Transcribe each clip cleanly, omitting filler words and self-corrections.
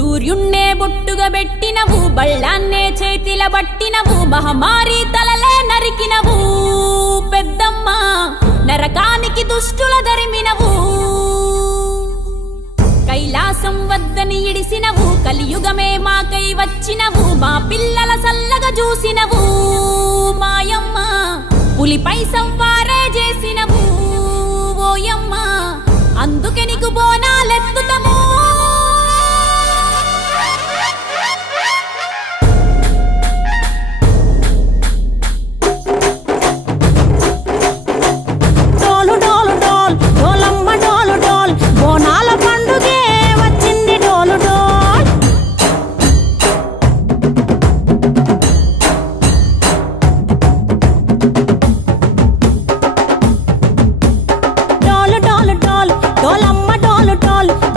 సూర్యున్నే బొట్టుగా పెట్టినవు, బళ్ళాన్నే చేతిల బట్టినవు, మహమారి తలలే నరికినవు పెద్దమ్మ, నరకానికి దుష్టుల దరిమినవు. కైలాసం వద్దని ఇడిసినవు, కలియుగమే మాకై వచ్చినవు, మా పిల్లల సల్లగా చూసినవు మాయమ్మ, పులిపై సంవారే చేసినవు ఓయమ్మ, అందుకే నీకు బోనాలెత్తుతము.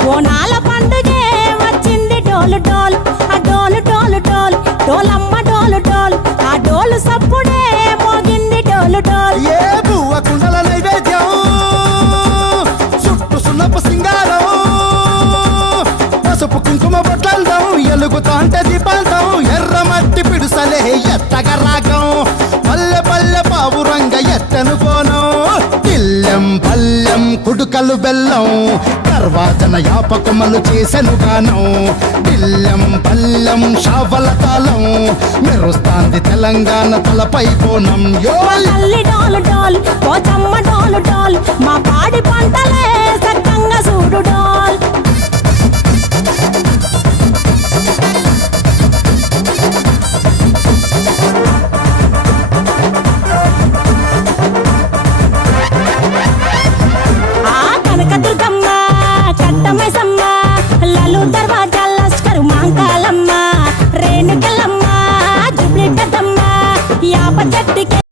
బోనాల పండుగే వచ్చింది డోలు డోల్, ఆ డోలు డోలు డోల్, డోలమ్మ డోలు డోల్, ఆ డోలు సప్పుడే మోగింది డోలు డోల్. ఏ బువ్వ కుండల నైవేద్యం, చుట్టు సున్నపు సింగారం, పసుపు కుంకుమ బొట్లందం, ఎలుగుతాంటే దీపాంతం, ఎర్ర మట్టి పిడుసలే ఎత్తగ రాగం, పల్లె పల్లె పావురంగ ఎత్తను కోనం, ఇల్లెం పల్లెం కుడుకలు బెల్లం, దర్వాజన యాపకమలు చేసెను గానం, ఇల్లెం పల్లెం షావల తాళం, మెరుస్తాంది తెలంగాణ తలపై కోణం. తల్లి డోలు డోల్, పోచమ్మ డోలు డోల్, మా పాడి పంటలే సక్కంగా చూడు డోల్. కనకదుర్గమ్మ, కట్టమైసమ్మ, లలు దర్వాజా లస్కరు మాంకాలమ్మ, రేణుకెళ్ళమ్మ, జుబ్లి పెద్దమ్మ, యాప చెట్టుకి